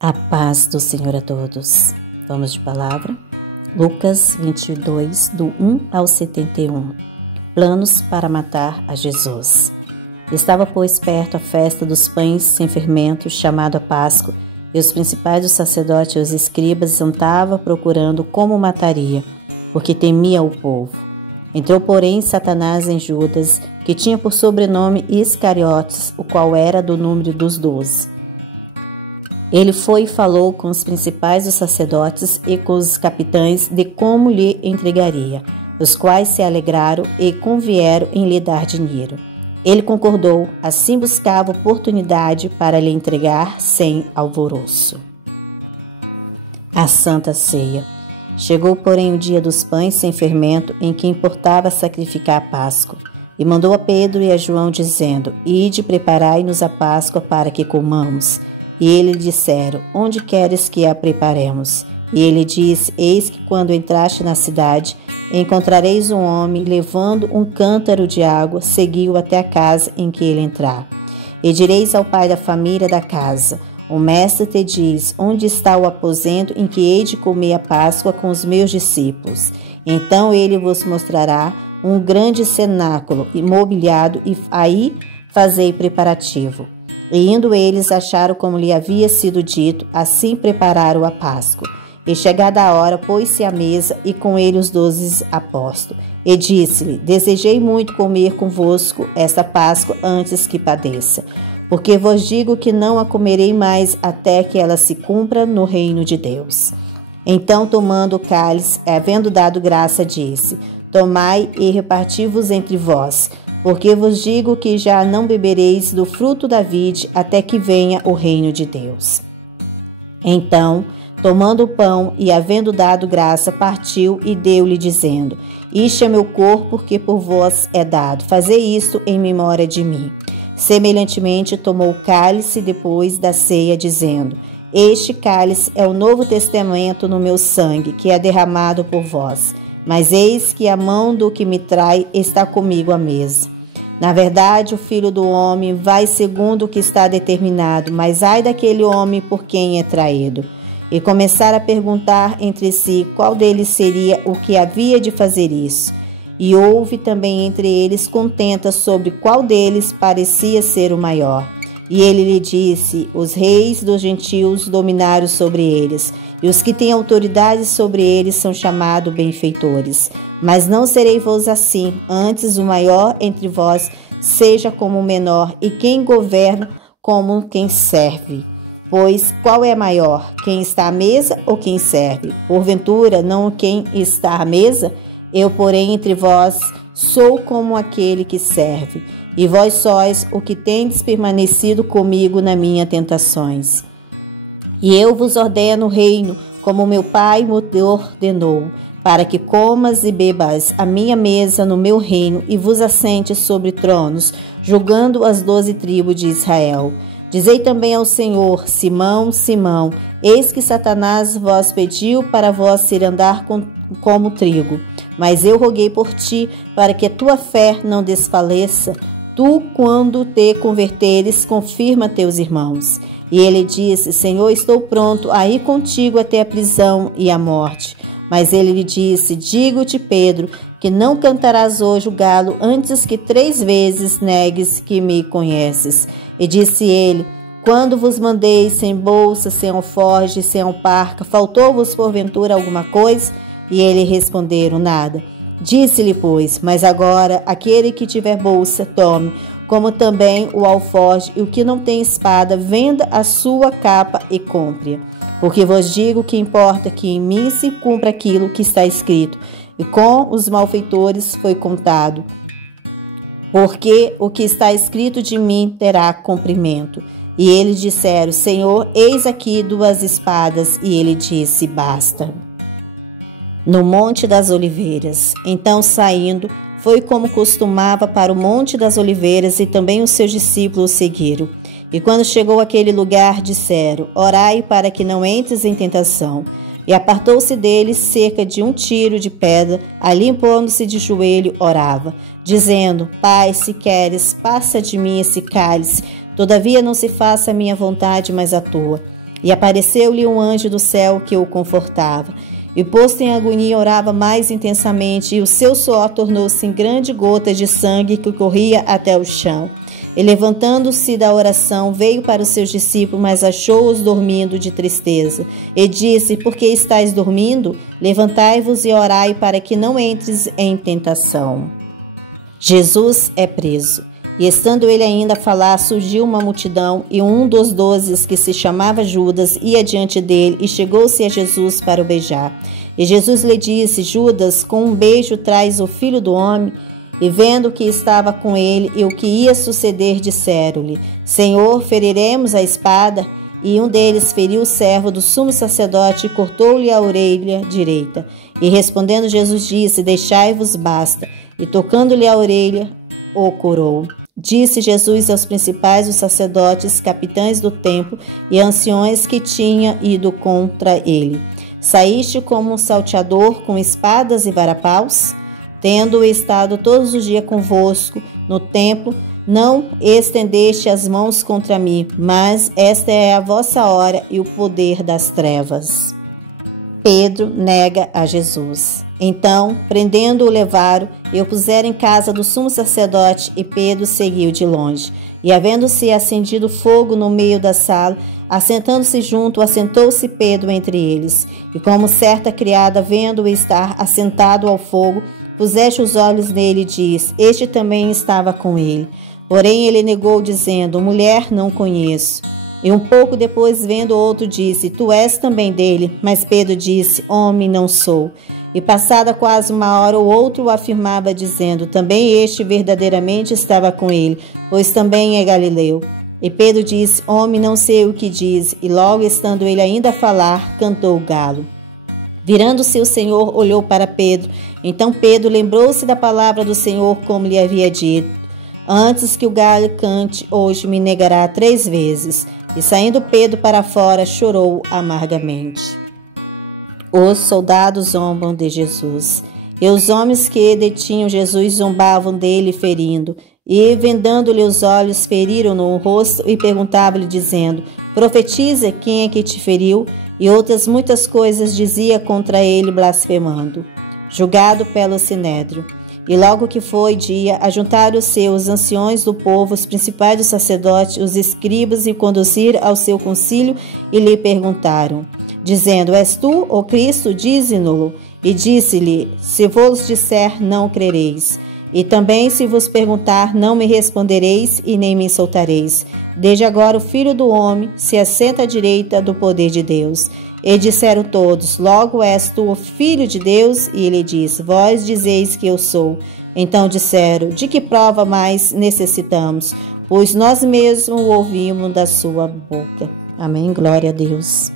A paz do Senhor a todos. Vamos de palavra. Lucas 22, do 1 ao 71. Planos para matar a Jesus. Estava, pois, perto a festa dos pães sem fermento, chamada Páscoa, e os principais dos sacerdotes e os escribas andavam procurando como mataria, porque temia o povo. Entrou, porém, Satanás em Judas, que tinha por sobrenome Iscariotes, o qual era do número dos 12. Ele foi e falou com os principais dos sacerdotes e com os capitães de como lhe entregaria, os quais se alegraram e convieram em lhe dar dinheiro. Ele concordou, assim buscava oportunidade para lhe entregar sem alvoroço. A Santa Ceia. Chegou, porém, o dia dos pães sem fermento, em que importava sacrificar a Páscoa, e mandou a Pedro e a João, dizendo: Ide, preparai-nos a Páscoa para que comamos. E eles disseram: Onde queres que a preparemos? E ele disse: Eis que quando entraste na cidade, encontrareis um homem levando um cântaro de água, segui-o até a casa em que ele entrar. E direis ao pai da família da casa: O mestre te diz: Onde está o aposento em que hei de comer a Páscoa com os meus discípulos? Então ele vos mostrará um grande cenáculo imobiliado, e aí fazei preparativo. E indo eles, acharam como lhe havia sido dito, assim prepararam a Páscoa. E chegada a hora, pôs-se à mesa, e com ele os 12 apóstolos. E disse-lhe: Desejei muito comer convosco esta Páscoa antes que padeça, porque vos digo que não a comerei mais até que ela se cumpra no reino de Deus. Então, tomando o cálice, havendo dado graça, disse: Tomai e reparti-vos entre vós, porque vos digo que já não bebereis do fruto da vide até que venha o reino de Deus. Então, tomando o pão e havendo dado graça, partiu e deu-lhe, dizendo: Isto é meu corpo, que por vós é dado. Fazei isto em memória de mim. Semelhantemente, tomou o cálice depois da ceia, dizendo: Este cálice é o novo testamento no meu sangue, que é derramado por vós. Mas eis que a mão do que me trai está comigo à mesa. Na verdade, o Filho do Homem vai segundo o que está determinado, mas ai daquele homem por quem é traído. E começaram a perguntar entre si qual deles seria o que havia de fazer isso. E houve também entre eles contenda sobre qual deles parecia ser o maior. E ele lhe disse: Os reis dos gentios dominaram sobre eles, e os que têm autoridade sobre eles são chamados benfeitores. Mas não serei vós assim, antes o maior entre vós seja como o menor, e quem governa como quem serve. Pois qual é maior, quem está à mesa ou quem serve? Porventura, não quem está à mesa? Eu, porém, entre vós sou como aquele que serve. E vós sois o que tendes permanecido comigo nas minhas tentações. E eu vos ordeno o reino, como meu Pai me ordenou, para que comas e bebas a minha mesa no meu reino, e vos assentes sobre tronos, julgando as 12 tribos de Israel. Dizei também ao Senhor: Simão, Simão, eis que Satanás vos pediu para vós ir andar como trigo. Mas eu roguei por ti, para que a tua fé não desfaleça. Tu, quando te converteres, confirma teus irmãos. E ele disse: Senhor, estou pronto a ir contigo até a prisão e a morte. Mas ele lhe disse: Digo-te, Pedro, que não cantarás hoje o galo antes que 3 vezes negues que me conheces. E disse ele: Quando vos mandei sem bolsa, sem alforje, sem alparca, faltou-vos porventura alguma coisa? E ele responderam: Nada. Disse-lhe, pois: Mas agora, aquele que tiver bolsa, tome, como também o alforje, e o que não tem espada, venda a sua capa e compre-a. Porque vos digo que importa que em mim se cumpra aquilo que está escrito, e com os malfeitores foi contado. Porque o que está escrito de mim terá cumprimento. E eles disseram: Senhor, eis aqui 2 espadas. E ele disse: Basta. No Monte das Oliveiras. Então, saindo, foi como costumava para o Monte das Oliveiras, e também os seus discípulos o seguiram. E quando chegou àquele lugar, disseram: Orai para que não entres em tentação. E apartou-se deles cerca de 1 tiro de pedra, ali pondo-se de joelho, orava, dizendo: Pai, se queres, passa de mim esse cálice, todavia não se faça a minha vontade, mas a tua. E apareceu-lhe um anjo do céu que o confortava. E posto em agonia, orava mais intensamente, e o seu suor tornou-se em grande gota de sangue que corria até o chão. E levantando-se da oração, veio para os seus discípulos, mas achou-os dormindo de tristeza. E disse: Por que estáis dormindo? Levantai-vos e orai para que não entres em tentação. Jesus é preso. E estando ele ainda a falar, surgiu uma multidão, e um dos 12, que se chamava Judas, ia diante dele, e chegou-se a Jesus para o beijar. E Jesus lhe disse: Judas, com um beijo traz o Filho do Homem? E vendo que estava com ele e o que ia suceder, disseram-lhe: Senhor, feriremos a espada? E um deles feriu o servo do sumo sacerdote e cortou-lhe a orelha direita. E respondendo Jesus disse: Deixai-vos, basta. E tocando-lhe a orelha, o curou. Disse Jesus aos principais dos sacerdotes, capitães do templo e anciões que tinham ido contra ele: Saíste como um salteador com espadas e varapaus? Tendo estado todos os dias convosco no templo, não estendeste as mãos contra mim, mas esta é a vossa hora e o poder das trevas. Pedro nega a Jesus. Então, prendendo-o, levaram e o puseram em casa do sumo sacerdote, e Pedro seguiu de longe. E havendo-se acendido fogo no meio da sala, assentando-se junto, assentou-se Pedro entre eles. E como certa criada, vendo-o estar assentado ao fogo, puseste os olhos nele e diz: Este também estava com ele. Porém ele negou, dizendo: Mulher, não conheço. E um pouco depois, vendo outro, disse: Tu és também dele. Mas Pedro disse: Homem, não sou. E passada quase uma hora, o outro o afirmava, dizendo: Também este verdadeiramente estava com ele, pois também é galileu. E Pedro disse: Homem, não sei o que diz. E logo, estando ele ainda a falar, cantou o galo. Virando-se o Senhor, olhou para Pedro. Então Pedro lembrou-se da palavra do Senhor, como lhe havia dito: Antes que o galo cante, hoje me negará 3 vezes. E saindo Pedro para fora, chorou amargamente. Os soldados zombam de Jesus. E os homens que detinham Jesus zombavam dele, ferindo. E, vendando-lhe os olhos, feriram-no o rosto e perguntavam-lhe, dizendo: Profetiza, quem é que te feriu? E outras muitas coisas dizia contra ele, blasfemando. Julgado pelo Sinédrio. E logo que foi dia, ajuntaram-se os anciões do povo, os principais dos sacerdotes, os escribas, e conduziram ao seu concílio e lhe perguntaram, dizendo: És tu, o Cristo? Dize-no-lo. E disse-lhe: Se vos disser, não crereis. E também, se vos perguntar, não me respondereis e nem me insultareis. Desde agora o Filho do Homem se assenta à direita do poder de Deus. E disseram todos: Logo és tu o Filho de Deus? E ele disse: Vós dizeis que eu sou. Então disseram: De que prova mais necessitamos? Pois nós mesmos o ouvimos da sua boca. Amém. Glória a Deus.